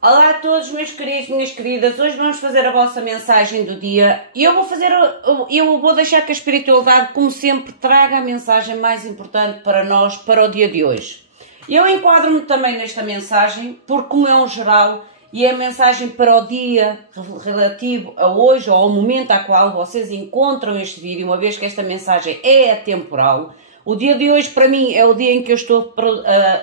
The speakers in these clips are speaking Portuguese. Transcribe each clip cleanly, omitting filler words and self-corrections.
Olá a todos, meus queridos, minhas queridas. Hoje vamos fazer a vossa mensagem do dia e eu vou deixar que a espiritualidade, como sempre, traga a mensagem mais importante para nós, para o dia de hoje. Eu enquadro-me também nesta mensagem, porque como é um geral e é a mensagem para o dia relativo a hoje ou ao momento a qual vocês encontram este vídeo, uma vez que esta mensagem é atemporal. O dia de hoje para mim é o dia em que eu estou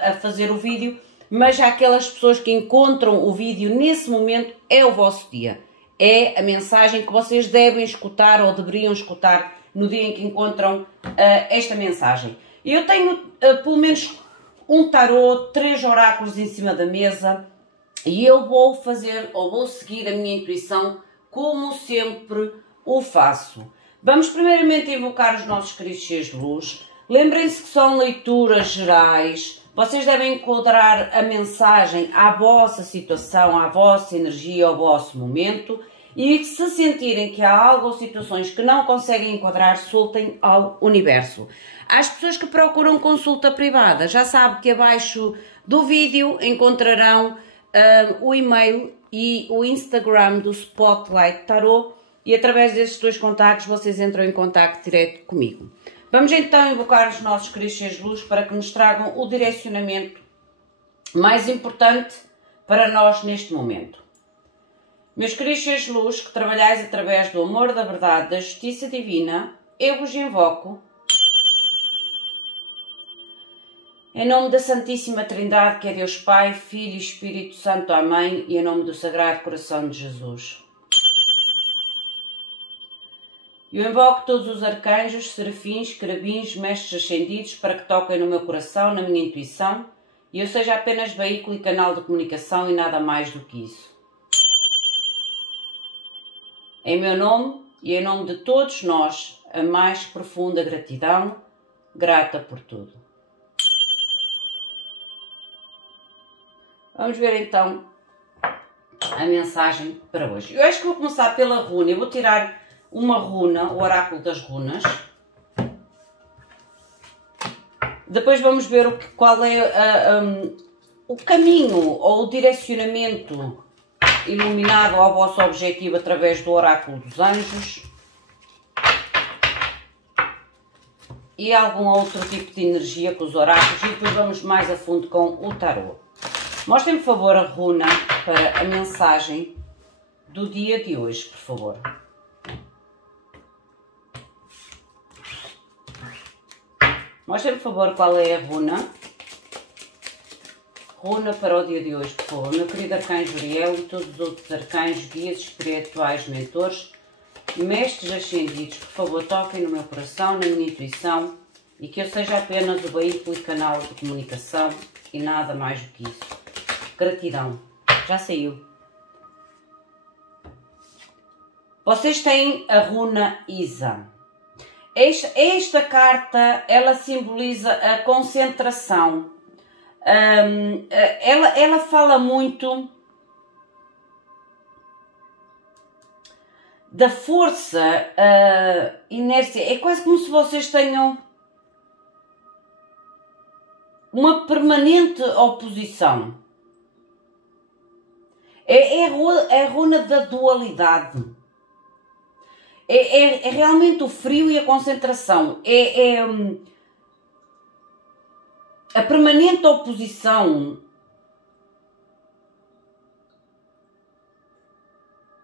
a fazer o vídeo, mas há aquelas pessoas que encontram o vídeo nesse momento, é o vosso dia. É a mensagem que vocês devem escutar ou deveriam escutar no dia em que encontram esta mensagem. Eu tenho pelo menos um tarô, 3 oráculos em cima da mesa e eu vou fazer ou vou seguir a minha intuição como sempre o faço. Vamos primeiramente invocar os nossos queridos seres de luz. Lembrem-se que são leituras gerais. Vocês devem enquadrar a mensagem à vossa situação, à vossa energia, ao vosso momento, e que se sentirem que há algo ou situações que não conseguem enquadrar, soltem ao universo. Às pessoas que procuram consulta privada, já sabem que abaixo do vídeo encontrarão o e-mail e o Instagram do Spotlight Tarot, e através destes 2 contactos vocês entram em contacto direto comigo. Vamos então invocar os nossos queridos seres de luz para que nos tragam o direcionamento mais importante para nós neste momento. Meus queridos seres de luz, que trabalhais através do amor, da verdade, da justiça divina, eu vos invoco em nome da Santíssima Trindade, que é Deus Pai, Filho e Espírito Santo. Amém. E em nome do Sagrado Coração de Jesus. Eu invoco todos os arcanjos, serafins, querubins, mestres ascendidos para que toquem no meu coração, na minha intuição, e eu seja apenas veículo e canal de comunicação e nada mais do que isso. Em meu nome e em nome de todos nós, a mais profunda gratidão, grata por tudo. Vamos ver então a mensagem para hoje. Eu acho que vou começar pela runa. Eu vou tirar uma runa, o oráculo das runas. Depois vamos ver qual é o caminho ou o direcionamento iluminado ao vosso objetivo através do oráculo dos anjos. E algum outro tipo de energia com os oráculos. E depois vamos mais a fundo com o tarô. Mostrem, por favor, a runa para a mensagem do dia de hoje, por favor. Mostrem, por favor, qual é a runa. Runa para o dia de hoje, por favor. Meu querido arcanjo Uriel e todos os outros arcanjos, guias espirituais, mentores, mestres ascendidos, por favor, toquem no meu coração, na minha intuição, e que eu seja apenas o veículo e canal de comunicação e nada mais do que isso. Gratidão. Já saiu. Vocês têm a runa Isa. Esta carta, ela simboliza a concentração. Ela fala muito da força, inércia. É quase como se vocês tenham uma permanente oposição. É a runa da dualidade. É realmente o frio e a concentração. A permanente oposição.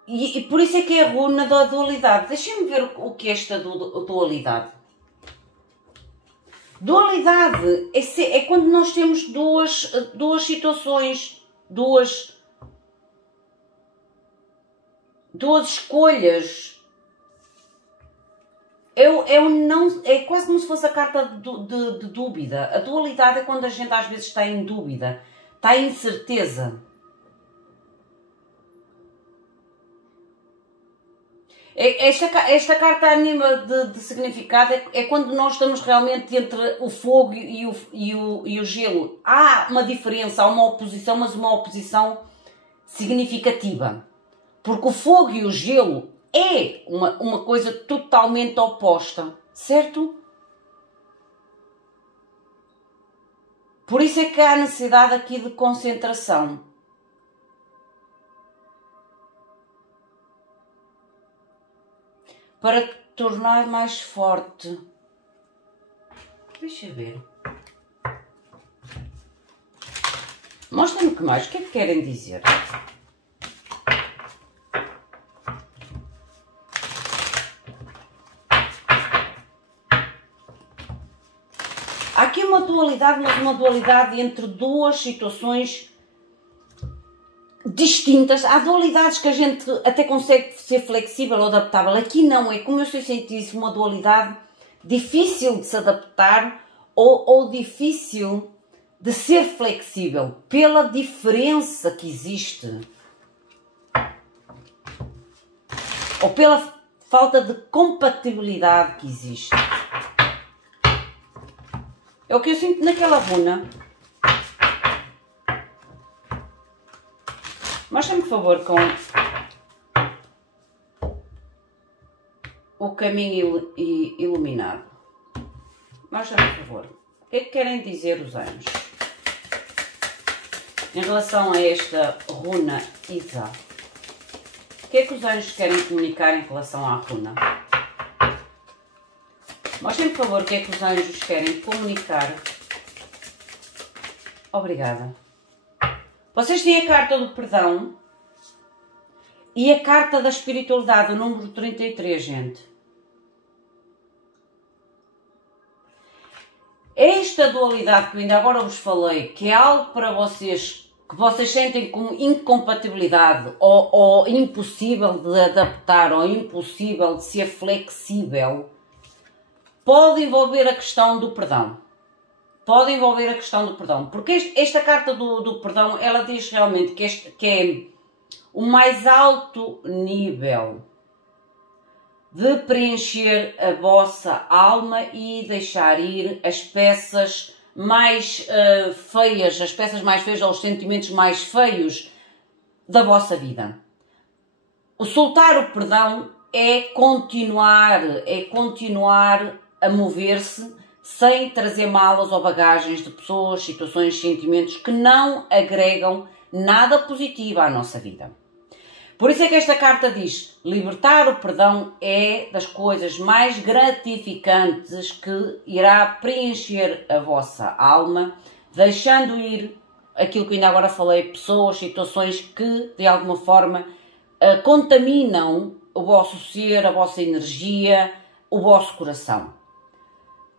E por isso é que é a runa da dualidade. Deixem-me ver o que é esta dualidade. Dualidade é quando nós temos duas situações, duas escolhas. É quase como se fosse a carta de dúvida. A dualidade é quando a gente às vezes está em dúvida, está em incerteza. Esta carta anima de significado é quando nós estamos realmente entre o fogo e o gelo. Há uma diferença, há uma oposição, mas uma oposição significativa. Porque o fogo e o gelo é uma coisa totalmente oposta, certo? Por isso é que há necessidade aqui de concentração. para te tornar mais forte. Deixa ver. Mostra-me o que mais. O que é que querem dizer? Há aqui uma dualidade, mas uma dualidade entre duas situações distintas. Há dualidades que a gente até consegue ser flexível ou adaptável. Aqui não, é como eu sei sentir isso, uma dualidade difícil de se adaptar ou difícil de ser flexível pela diferença que existe ou pela falta de compatibilidade que existe. É o que eu sinto naquela runa. Mostra-me, por favor, com o caminho iluminado. Mostra-me, por favor. O que é que querem dizer os anjos em relação a esta runa Isa? O que é que os anjos querem comunicar em relação à runa? Mostrem, por favor, o que é que os anjos querem comunicar. Obrigada. Vocês têm a carta do perdão e a carta da espiritualidade, o número 33, gente. Esta dualidade que eu ainda agora vos falei, que é algo para vocês, que vocês sentem como incompatibilidade ou impossível de adaptar ou impossível de ser flexível, pode envolver a questão do perdão. Pode envolver a questão do perdão. Porque esta carta do perdão, ela diz realmente que é o mais alto nível de preencher a vossa alma e deixar ir as peças mais feias, as peças mais feias ou os sentimentos mais feios da vossa vida. O soltar o perdão é continuar a mover-se sem trazer malas ou bagagens de pessoas, situações, sentimentos que não agregam nada positivo à nossa vida. Por isso é que esta carta diz: libertar o perdão é das coisas mais gratificantes que irá preencher a vossa alma, deixando ir aquilo que ainda agora falei, pessoas, situações que de alguma forma contaminam o vosso ser, a vossa energia, o vosso coração.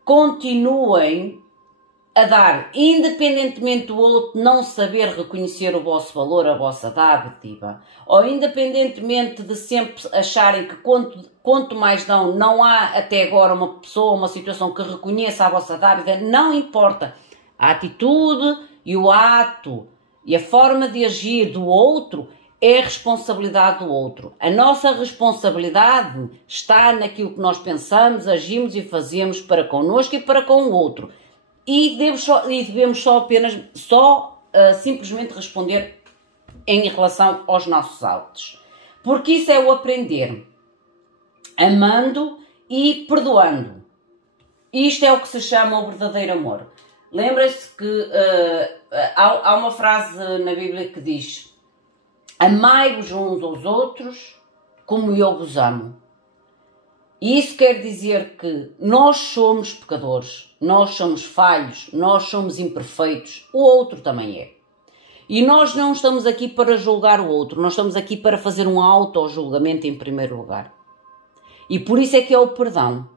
Continuem a dar, independentemente do outro não saber reconhecer o vosso valor, a vossa dádiva, ou independentemente de sempre acharem que quanto mais dão, não há até agora uma pessoa, uma situação que reconheça a vossa dádiva, não importa. A atitude e o ato e a forma de agir do outro é a responsabilidade do outro. A nossa responsabilidade está naquilo que nós pensamos, agimos e fazemos para connosco e para com o outro. E devemos simplesmente responder em relação aos nossos atos. Porque isso é o aprender. Amando e perdoando. Isto é o que se chama o verdadeiro amor. Lembrem-se que há uma frase na Bíblia que diz: amai-vos uns aos outros como eu vos amo. E isso quer dizer que nós somos pecadores, nós somos falhos, nós somos imperfeitos, o outro também é. E nós não estamos aqui para julgar o outro, nós estamos aqui para fazer um auto-julgamento em primeiro lugar. E por isso é que é o perdão,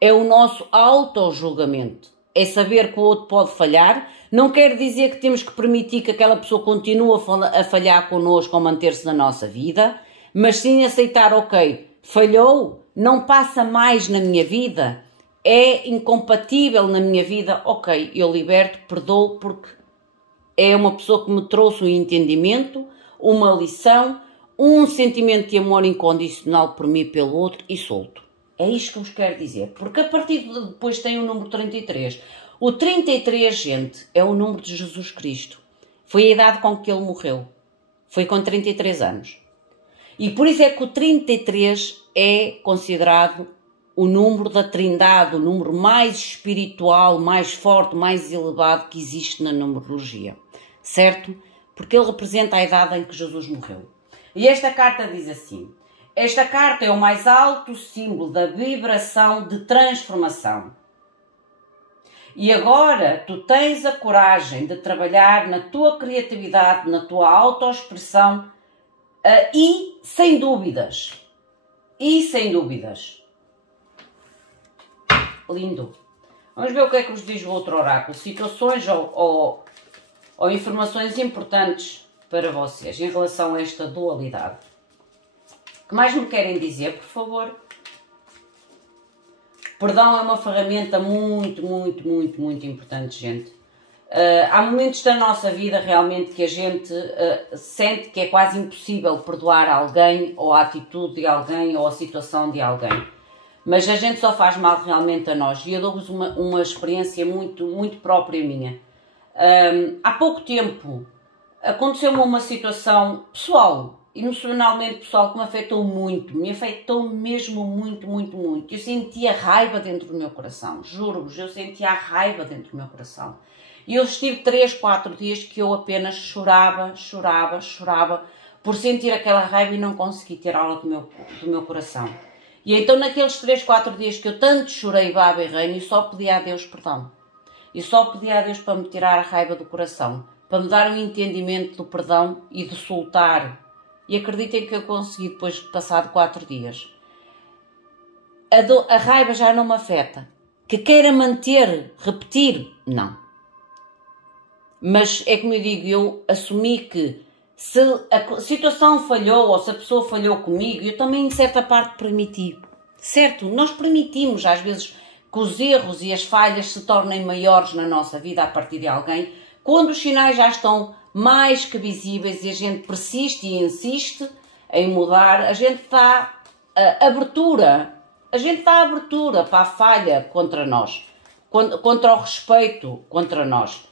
é o nosso auto-julgamento. É saber que o outro pode falhar, não quer dizer que temos que permitir que aquela pessoa continue a falhar connosco ou manter-se na nossa vida, mas sim aceitar, ok, falhou, não passa mais na minha vida, é incompatível na minha vida, ok, eu liberto, perdoo, porque é uma pessoa que me trouxe um entendimento, uma lição, um sentimento de amor incondicional por mim e pelo outro e solto. É isto que eu vos quero dizer, porque a partir de depois tem o número 33. O 33, gente, é o número de Jesus Cristo. Foi a idade com que ele morreu. Foi com 33 anos. E por isso é que o 33 é considerado o número da Trindade, o número mais espiritual, mais forte, mais elevado que existe na numerologia. Certo? Porque ele representa a idade em que Jesus morreu. E esta carta diz assim: Esta carta é o mais alto símbolo da vibração de transformação. E agora tu tens a coragem de trabalhar na tua criatividade, na tua autoexpressão e sem dúvidas. Lindo. Vamos ver o que é que vos diz o outro oráculo. Situações ou informações importantes para vocês em relação a esta dualidade. O que mais me querem dizer, por favor? Perdão é uma ferramenta muito importante, gente. Há momentos da nossa vida realmente que a gente sente que é quase impossível perdoar alguém, ou a atitude de alguém, ou a situação de alguém. Mas a gente só faz mal realmente a nós. E eu dou-vos uma experiência muito própria minha. Há pouco tempo aconteceu-me uma situação pessoal, emocionalmente pessoal, que me afetou muito. Me afetou mesmo muito. Eu sentia raiva dentro do meu coração. Juro-vos, eu sentia a raiva dentro do meu coração. E eu estive 3, 4 dias que eu apenas chorava por sentir aquela raiva e não consegui tirá-la do meu coração. E então naqueles 3, 4 dias que eu tanto chorei, baba e reino, eu só pedi a Deus perdão. E só pedi a Deus para me tirar a raiva do coração, para me dar um entendimento do perdão e de soltar. E acreditem que eu consegui depois de passado 4 dias. A raiva já não me afeta. Que queira manter, repetir, não. Mas é como eu digo, eu assumi que se a situação falhou ou se a pessoa falhou comigo, eu também, em certa parte, permiti. Certo? Nós permitimos, às vezes, que os erros e as falhas se tornem maiores na nossa vida a partir de alguém, quando os sinais já estão mais que visíveis e a gente persiste e insiste em mudar, a gente dá abertura para a falha contra nós, contra o respeito contra nós,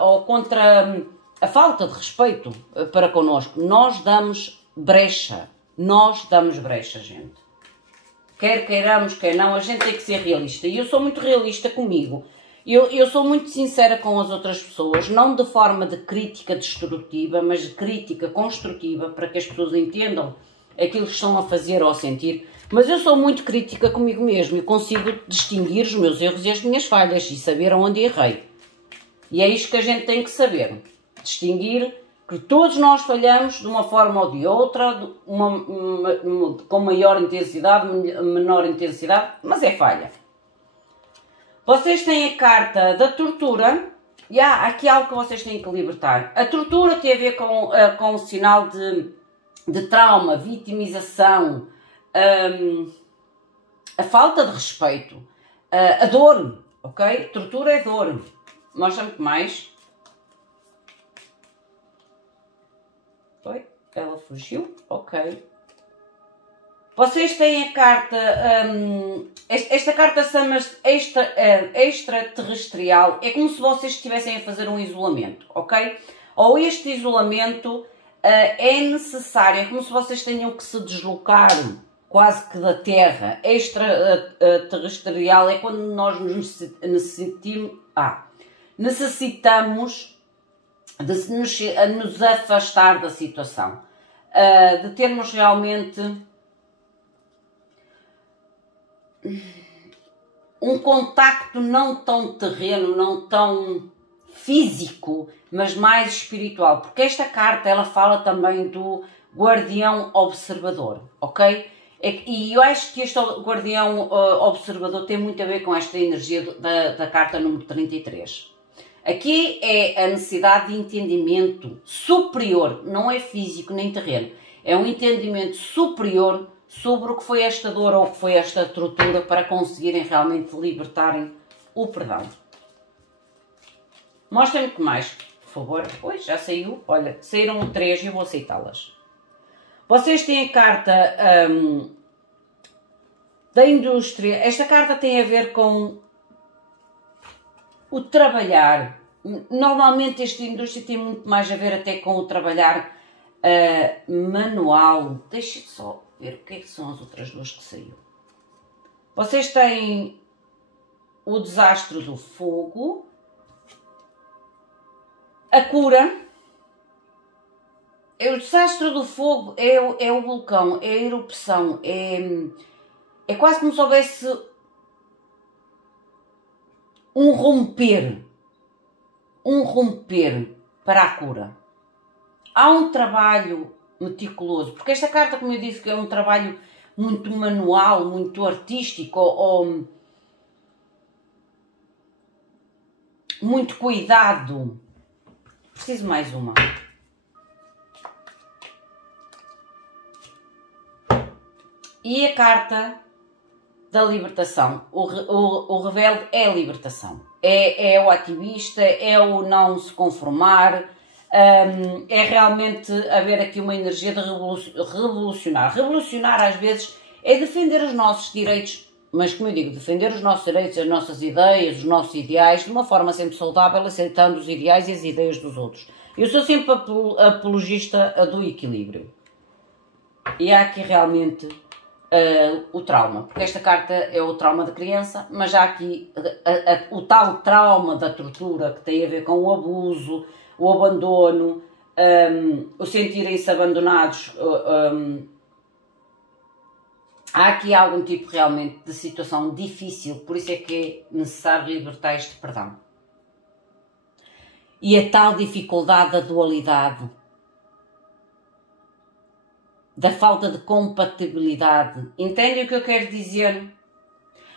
ou contra a falta de respeito para connosco. Nós damos brecha, gente. Quer queiramos, quer não, a gente tem que ser realista. E eu sou muito realista comigo. Eu sou muito sincera com as outras pessoas, não de forma de crítica destrutiva, mas de crítica construtiva, para que as pessoas entendam aquilo que estão a fazer ou a sentir. Mas eu sou muito crítica comigo mesmo e consigo distinguir os meus erros e as minhas falhas e saber onde errei. E é isto que a gente tem que saber. Distinguir que todos nós falhamos de uma forma ou de outra, com maior intensidade, menor intensidade, mas é falha. Vocês têm a carta da tortura e há aqui algo que vocês têm que libertar. A tortura tem a ver com o sinal de trauma, vitimização, a falta de respeito, a dor, ok? Tortura é dor. Mostra-me que mais. Oi, ela fugiu, ok. Vocês têm a carta, esta carta chama-se extraterrestrial, é como se vocês estivessem a fazer um isolamento, ok? Ou este isolamento é necessário, é como se vocês tenham que se deslocar quase que da Terra. Extraterrestrial é quando nós necessitamos de nos afastar da situação, de termos realmente um contacto não tão terreno, não tão físico, mas mais espiritual, porque esta carta ela fala também do guardião observador, ok? E eu acho que este guardião observador tem muito a ver com esta energia da carta número 33. Aqui é a necessidade de entendimento superior, não é físico nem terreno, é um entendimento superior sobre o que foi esta dor ou o que foi esta tortura para conseguirem realmente libertarem o perdão. Mostrem-me que mais, por favor. Oi, já saiu. Olha, saíram 3 e eu vou aceitá-las. Vocês têm a carta da indústria. Esta carta tem a ver com o trabalhar. Normalmente esta indústria tem muito mais a ver até com o trabalhar manual. Deixa-me só ver o que é que são as outras duas que saiu. Vocês têm o desastre do fogo, a cura o desastre do fogo é o vulcão, é a erupção, é quase como se houvesse um romper para a cura. Há um trabalho meticuloso, porque esta carta, como eu disse, que é um trabalho muito manual, muito artístico, ou muito cuidado. Preciso mais uma. E a carta da libertação. O rebelde é a libertação. É o ativista, é o não se conformar, é realmente haver aqui uma energia de revolucionar. Revolucionar, às vezes, é defender os nossos direitos, mas, como eu digo, defender os nossos direitos, as nossas ideias, os nossos ideais, de uma forma sempre saudável, aceitando os ideais e as ideias dos outros. Eu sou sempre apologista do equilíbrio. E há aqui realmente o trauma, porque esta carta é o trauma da criança, mas há aqui o tal trauma da tortura, que tem a ver com o abuso, o abandono, o sentirem-se abandonados. Há aqui algum tipo realmente de situação difícil, por isso é que é necessário libertar este perdão. E a tal dificuldade da dualidade, da falta de compatibilidade. Entendem o que eu quero dizer?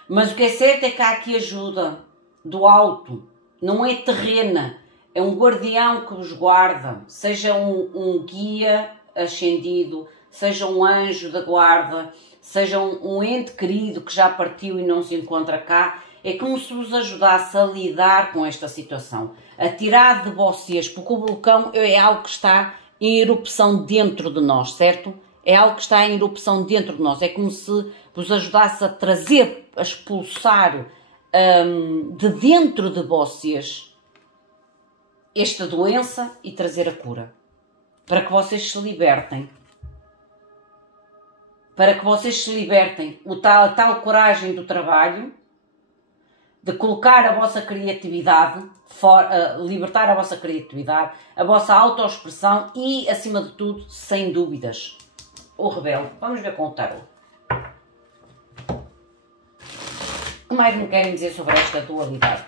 Mas o que é certo é que há aqui ajuda do alto, não é terrena, é um guardião que vos guarda, seja um guia ascendido, seja um anjo da guarda, seja um ente querido que já partiu e não se encontra cá. É como se vos ajudasse a lidar com esta situação, a tirar de vocês, porque o vulcão é algo que está em erupção dentro de nós, certo? É algo que está em erupção dentro de nós. É como se vos ajudasse a trazer, a expulsar de dentro de vocês esta doença e trazer a cura. Para que vocês se libertem. Para que vocês se libertem. A tal coragem do trabalho, de colocar a vossa criatividade, libertar a vossa criatividade, a vossa autoexpressão e, acima de tudo, sem dúvidas, o rebelde. Vamos ver com o tarot. O que mais me querem dizer sobre esta dualidade?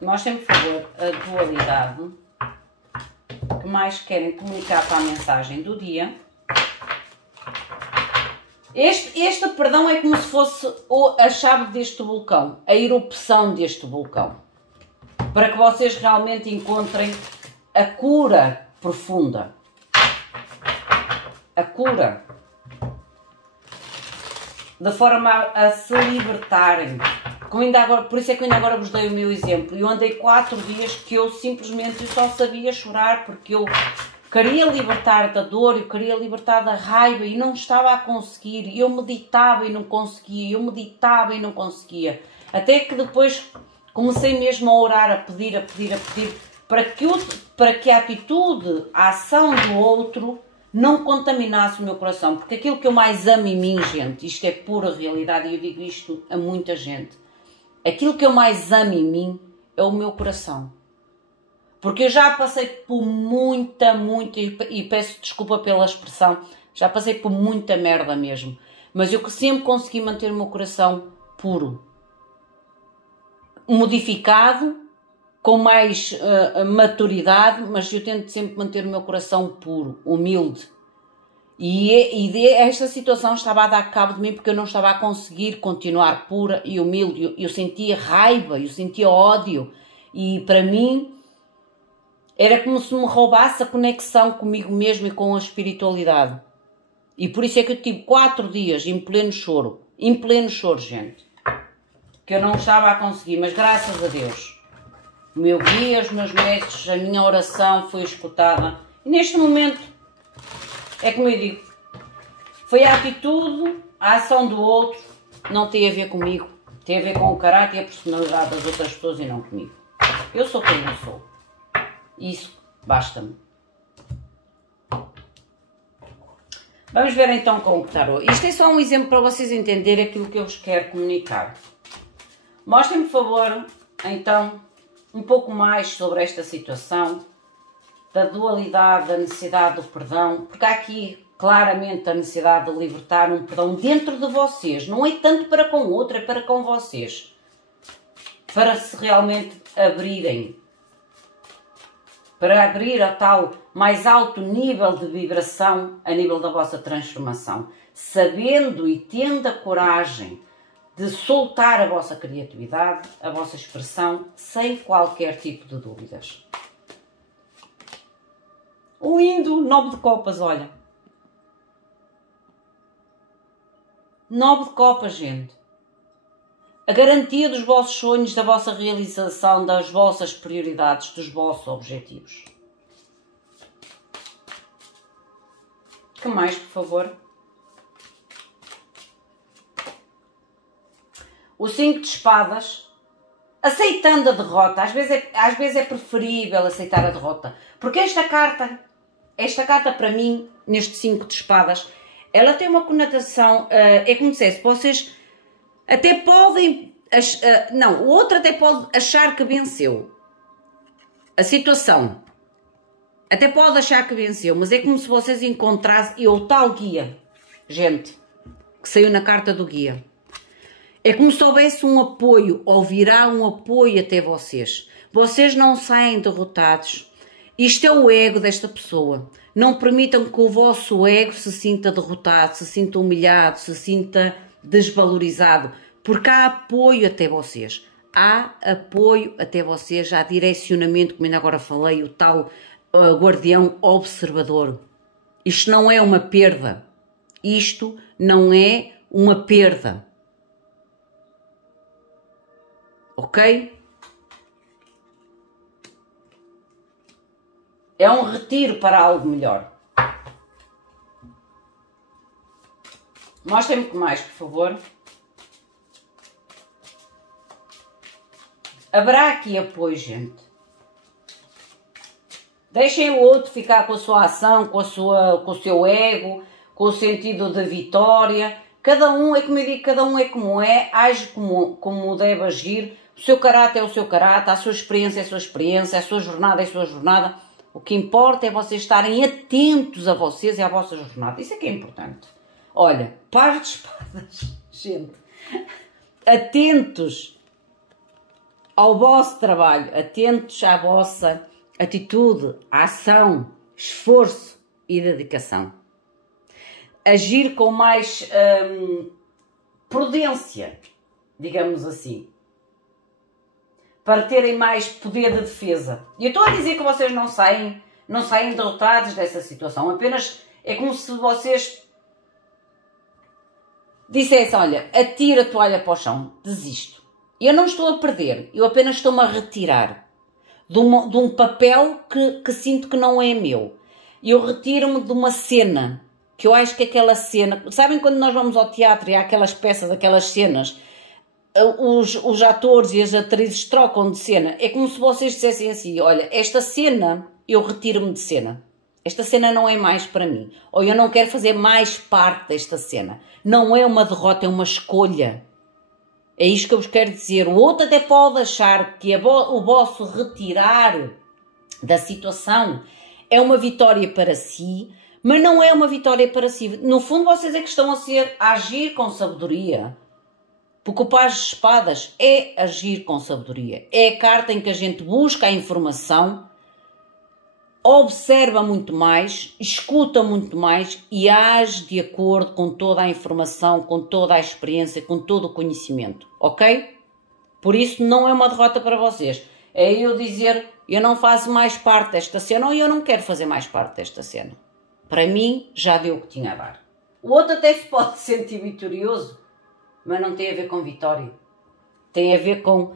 Mostrem, por favor, a dualidade. O que mais querem comunicar para a mensagem do dia? Este perdão é como se fosse a chave deste vulcão, a erupção deste vulcão. Para que vocês realmente encontrem a cura profunda. A cura. De forma a se libertarem. Por isso é que eu ainda agora vos dei o meu exemplo. Eu andei 4 dias que eu simplesmente só sabia chorar, porque eu queria libertar da dor, eu queria libertar da raiva e não estava a conseguir. Eu meditava e não conseguia, eu meditava e não conseguia. Até que depois comecei mesmo a orar, a pedir, para que a atitude, a ação do outro não contaminasse o meu coração. Porque aquilo que eu mais amo em mim, gente, isto é pura realidade e eu digo isto a muita gente. Aquilo que eu mais amo em mim é o meu coração. Porque eu já passei por muita, e peço desculpa pela expressão, já passei por muita merda mesmo. Mas eu sempre consegui manter o meu coração puro. Modificado, com mais maturidade, mas eu tento sempre manter o meu coração puro, humilde. E esta situação estava a dar cabo de mim porque eu não estava a conseguir continuar pura e humilde. Eu sentia raiva, eu sentia ódio. E para mim era como se me roubasse a conexão comigo mesmo e com a espiritualidade. E por isso é que eu tive 4 dias em pleno choro, gente. Que eu não estava a conseguir, mas graças a Deus. O meu guia, os meus mestres, a minha oração foi escutada. E neste momento, é como eu digo, foi a atitude, a ação do outro, não tem a ver comigo. Tem a ver com o caráter e a personalidade das outras pessoas e não comigo. Eu sou quem eu sou. Isso basta-me. Vamos ver então com o tarot. Isto é só um exemplo para vocês entenderem aquilo que eu vos quero comunicar. Mostrem-me, por favor, então, um pouco mais sobre esta situação, da dualidade, da necessidade do perdão, porque há aqui claramente a necessidade de libertar um perdão dentro de vocês, não é tanto para com o outro, é para com vocês, para se realmente abrirem, para abrir a tal mais alto nível de vibração a nível da vossa transformação, sabendo e tendo a coragem de soltar a vossa criatividade, a vossa expressão, sem qualquer tipo de dúvidas. Lindo, 9 de copas, olha. 9 de copas, gente. A garantia dos vossos sonhos, da vossa realização, das vossas prioridades, dos vossos objetivos. Que mais, por favor? O 5 de espadas, aceitando a derrota. Às vezes é preferível aceitar a derrota. Porque esta carta para mim, neste 5 de espadas, ela tem uma conotação, é como se vocês até podem, o outro até pode achar que venceu a situação. Até pode achar que venceu, mas é como se vocês encontrassem, o tal guia, gente, que saiu na carta do guia. É como se houvesse um apoio, ou virá um apoio até vocês. Vocês não saem derrotados. Isto é o ego desta pessoa. Não permitam que o vosso ego se sinta derrotado, se sinta humilhado, se sinta desvalorizado. Porque há apoio até vocês. Há apoio até vocês, há direcionamento, como ainda agora falei, o tal guardião observador. Isto não é uma perda. Isto não é uma perda. Ok? É um retiro para algo melhor. Mostrem-me mais, por favor. Haverá aqui apoio, gente. Deixem o outro ficar com a sua ação, com o seu ego, com o sentido de vitória. Cada um é como eu digo, cada um é como é, age como deve agir. O seu caráter é o seu caráter, a sua experiência é a sua experiência, a sua jornada é a sua jornada. O que importa é vocês estarem atentos a vocês e à vossa jornada. Isso é que é importante. Olha, par de espadas, gente. Atentos ao vosso trabalho, atentos à vossa atitude, ação, esforço e dedicação. Agir com mais prudência, digamos assim, para terem mais poder de defesa. E eu estou a dizer que vocês não saem derrotados dessa situação, apenas é como se vocês dissessem, olha, atira a toalha para o chão, desisto. Eu não estou a perder, eu apenas estou-me a retirar de um papel que sinto que não é meu. Eu retiro-me de uma cena, que eu acho que aquela cena... Sabem quando nós vamos ao teatro e há aquelas peças, aquelas cenas, os atores e as atrizes trocam de cena? É como se vocês dissessem assim, olha, esta cena, eu retiro-me de cena. Esta cena não é mais para mim. Ou eu não quero fazer mais parte desta cena. Não é uma derrota, é uma escolha. É isto que eu vos quero dizer. O outro até pode achar que o vosso retirar da situação é uma vitória para si, mas não é uma vitória para si. No fundo, vocês é que estão a agir com sabedoria. Porque o Paz de Espadas é agir com sabedoria. É a carta em que a gente busca a informação, observa muito mais, escuta muito mais e age de acordo com toda a informação, com toda a experiência, com todo o conhecimento, ok? Por isso não é uma derrota para vocês. É eu dizer, eu não faço mais parte desta cena ou eu não quero fazer mais parte desta cena. Para mim já deu o que tinha a dar. O outro até se pode sentir vitorioso, mas não tem a ver com vitória. Tem a ver com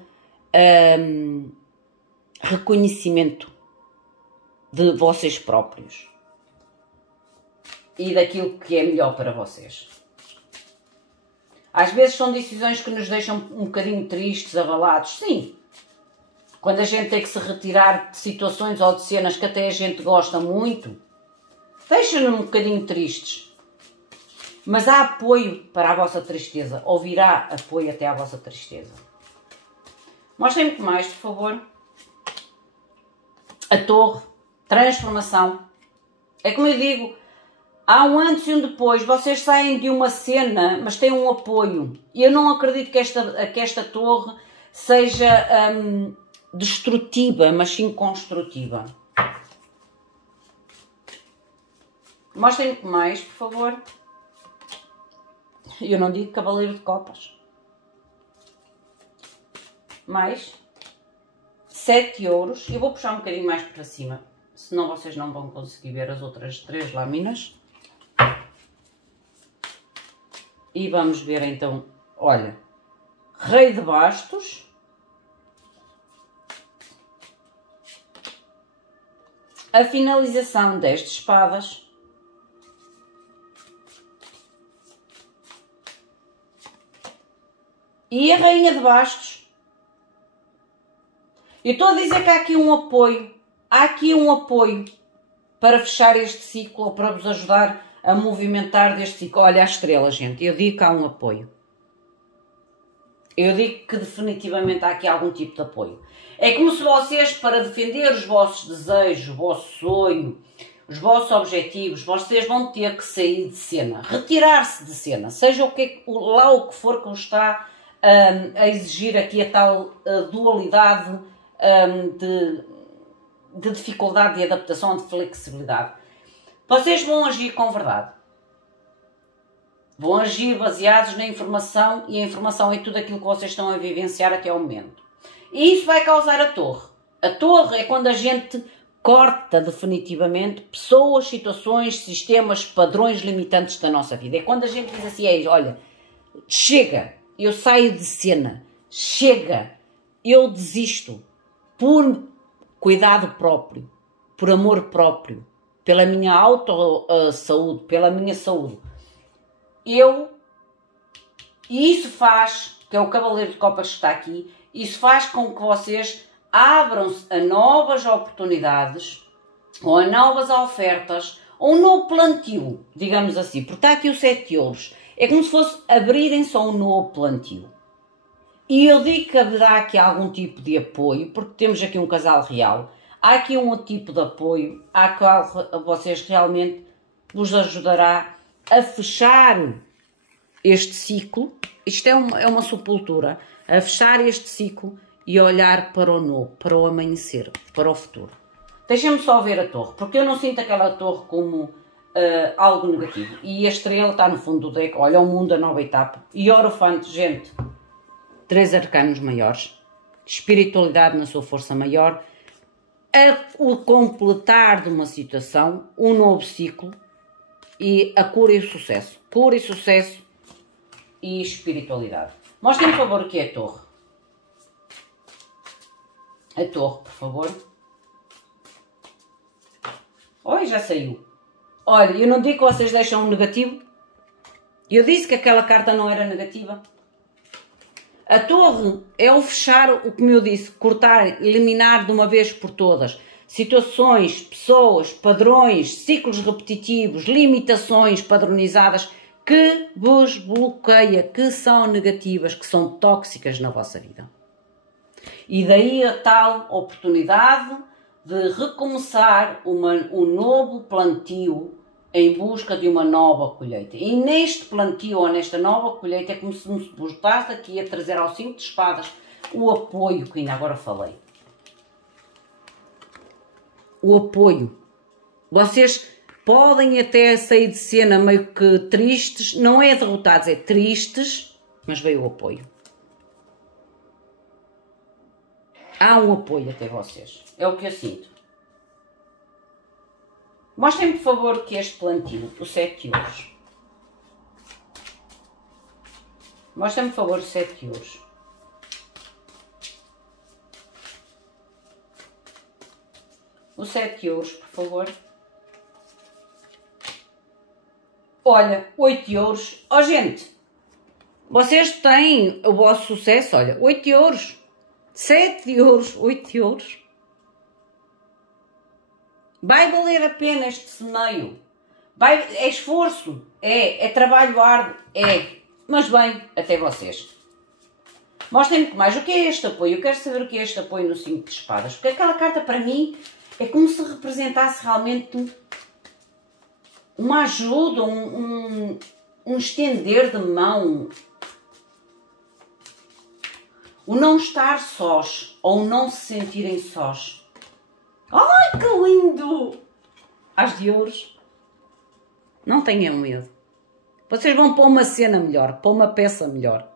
reconhecimento de vocês próprios e daquilo que é melhor para vocês. Às vezes são decisões que nos deixam um bocadinho tristes, abalados, sim. Quando a gente tem que se retirar de situações ou de cenas que até a gente gosta muito, deixa-nos um bocadinho tristes. Mas há apoio para a vossa tristeza, ou virá apoio até à vossa tristeza. Mostrem-me mais, por favor. A torre, transformação. É como eu digo, há um antes e um depois. Vocês saem de uma cena, mas têm um apoio. E eu não acredito que esta torre seja destrutiva, mas sim construtiva. Mostrem-me mais, por favor. Eu não digo cavaleiro de copas. Mais. 7 ouros. Eu vou puxar um bocadinho mais para cima, senão vocês não vão conseguir ver as outras 3 lâminas. E vamos ver então, olha, rei de bastos. A finalização 10 de espadas. E a rainha de bastos. Eu estou a dizer que há aqui um apoio. Há aqui um apoio para fechar este ciclo, ou para vos ajudar a movimentar deste ciclo. Olha a estrela, gente. Eu digo que há um apoio. Eu digo que definitivamente há aqui algum tipo de apoio. É como se vocês, para defender os vossos desejos, o vosso sonho, os vossos objetivos, vocês vão ter que sair de cena, retirar-se de cena, seja lá o que for que vos está a exigir aqui a tal dualidade de dificuldade de adaptação, de flexibilidade. Vocês vão agir com verdade. Vão agir baseados na informação, e a informação é tudo aquilo que vocês estão a vivenciar até ao momento. E isso vai causar a torre. A torre é quando a gente corta definitivamente pessoas, situações, sistemas, padrões limitantes da nossa vida. É quando a gente diz assim, olha, chega, eu saio de cena, chega, eu desisto, por cuidado próprio, por amor próprio, pela minha auto-saúde, pela minha saúde. E isso faz, que é o cavaleiro de copas que está aqui, isso faz com que vocês abram-se a novas oportunidades, ou a novas ofertas, ou um novo plantio, digamos assim, porque está aqui o 7 de ouros. É como se fosse abrirem-se a um novo plantio. E eu digo que haverá aqui algum tipo de apoio, porque temos aqui um casal real. Há aqui um tipo de apoio, a qual vocês realmente vos ajudará a fechar este ciclo. Isto é uma sepultura. A fechar este ciclo e olhar para o novo, para o amanhecer, para o futuro. Deixem-me só ver a torre, porque eu não sinto aquela torre como algo negativo. E a estrela está no fundo do deck. Olha o mundo, a nova etapa. E Hierophante, gente, 3 arcanos maiores, espiritualidade na sua força maior, o completar de uma situação, um novo ciclo, e a cura e o sucesso. Cura e sucesso e espiritualidade. Mostrem, por favor, o que é a torre. A torre, por favor. Oi, já saiu. Olha, eu não digo que vocês deixam um negativo. Eu disse que aquela carta não era negativa. A torre é o fechar, o que eu disse, cortar, eliminar de uma vez por todas. Situações, pessoas, padrões, ciclos repetitivos, limitações padronizadas que vos bloqueia, que são negativas, que são tóxicas na vossa vida. E daí a tal oportunidade de recomeçar um novo plantio em busca de uma nova colheita. E neste plantio, ou nesta nova colheita, é como se nos botasse aqui a trazer ao 5 de espadas o apoio que ainda agora falei. O apoio. Vocês podem até sair de cena meio que tristes, não é derrotados, é tristes, mas veio o apoio. Há um apoio até vocês, é o que eu sinto. Mostrem-me, por favor, que este plantio, o 7 de ouros. Mostrem-me, por favor, o 7 de ouros. O 7 de ouros, por favor. Olha, 8 de ouros. Oh, gente, vocês têm o vosso sucesso. Olha, 8 de ouros, 7 de ouros, 8 de ouros. Vai valer a pena este semeio. É esforço, é trabalho árduo, mas bem, até vocês. Mostrem-me mais o que é este apoio. Eu quero saber o que é este apoio no 5 de espadas, porque aquela carta para mim É como se representasse realmente uma ajuda, um estender de mão. O não estar sós, ou o não se sentirem sós. Ai, que lindo! As de ouros. Não tenham medo. Vocês vão para uma cena melhor, para uma peça melhor.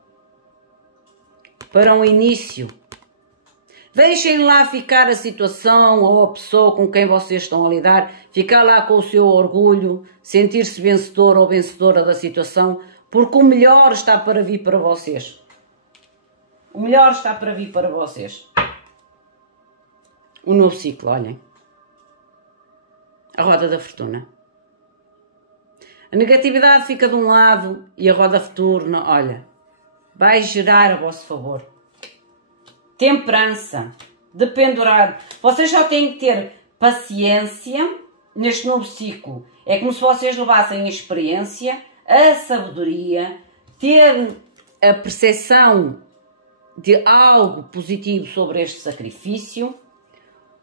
Para um início. Deixem lá ficar a situação ou a pessoa com quem vocês estão a lidar, ficar lá com o seu orgulho, sentir-se vencedor ou vencedora da situação, porque o melhor está para vir para vocês. O melhor está para vir para vocês. O novo ciclo, olhem. A roda da fortuna. A negatividade fica de um lado e a roda futura, olha, vai gerar a vosso favor. Temperança, dependurado. Vocês só têm que ter paciência neste novo ciclo. É como se vocês levassem a experiência, a sabedoria, ter a percepção de algo positivo sobre este sacrifício,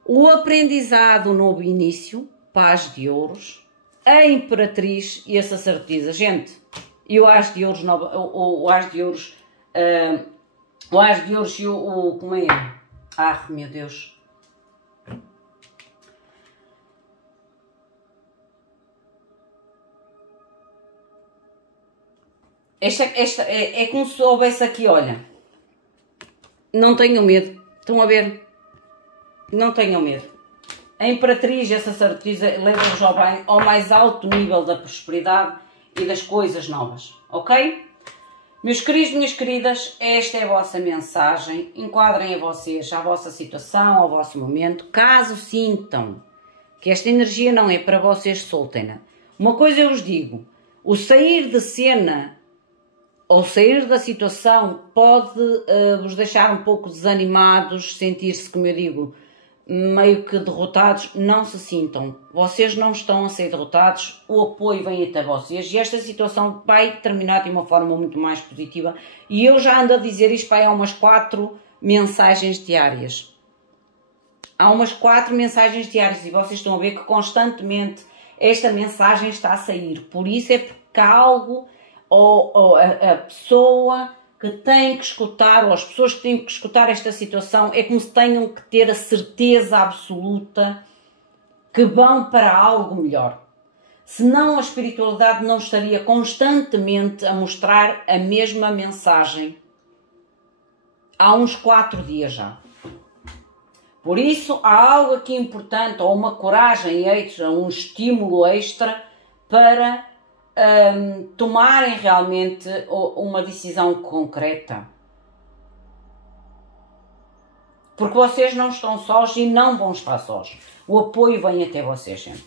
o aprendizado, o novo início, paz de ouros, a imperatriz e a sacerdotisa. Gente, e o as de ouros, o as de ouros, o as de ouros e o como é? Ah, meu Deus. Esta é como se houvesse aqui, olha. Não tenham medo. Estão a ver? Não tenham medo. A imperatriz e a sacerdotisa levam-vos ao mais alto nível da prosperidade e das coisas novas. Ok? Meus queridos, minhas queridas, esta é a vossa mensagem. Enquadrem a vocês, à vossa situação, ao vosso momento. Caso sintam que esta energia não é para vocês, soltem-na. Uma coisa eu vos digo, o sair de cena ou sair da situação pode vos deixar um pouco desanimados, sentir-se, como eu digo, meio que derrotados. Não se sintam. Vocês não estão a ser derrotados, o apoio vem até vocês e esta situação vai terminar de uma forma muito mais positiva. E eu já ando a dizer isto, há umas 4 mensagens diárias. Há umas 4 mensagens diárias e vocês estão a ver que constantemente esta mensagem está a sair. Por isso é porque algo, ou a pessoa que tem que escutar, ou as pessoas que têm que escutar esta situação, é como se tenham que ter a certeza absoluta que vão para algo melhor. Senão a espiritualidade não estaria constantemente a mostrar a mesma mensagem há uns 4 dias já. Por isso há algo aqui importante, ou uma coragem extra, um estímulo extra para tomarem realmente uma decisão concreta. Porque vocês não estão sós e não vão estar sós. O apoio vem até vocês, gente.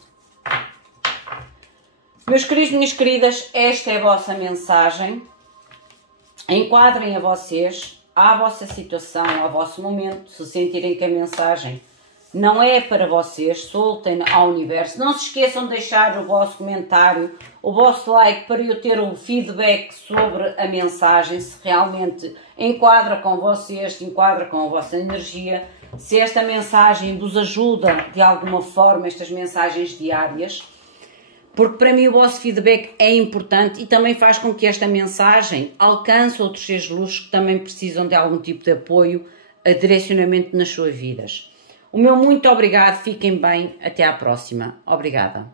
Meus queridos, minhas queridas, esta é a vossa mensagem. Enquadrem a vocês, à vossa situação, ao vosso momento. Se sentirem que a mensagem não é para vocês, soltem ao universo. Não se esqueçam de deixar o vosso comentário, o vosso like, para eu ter um feedback sobre a mensagem, se realmente enquadra com vocês, se enquadra com a vossa energia, se esta mensagem vos ajuda de alguma forma, estas mensagens diárias, porque para mim o vosso feedback é importante e também faz com que esta mensagem alcance outros seres de luz que também precisam de algum tipo de apoio, a direcionamento nas suas vidas. O meu muito obrigado, fiquem bem, até à próxima. Obrigada.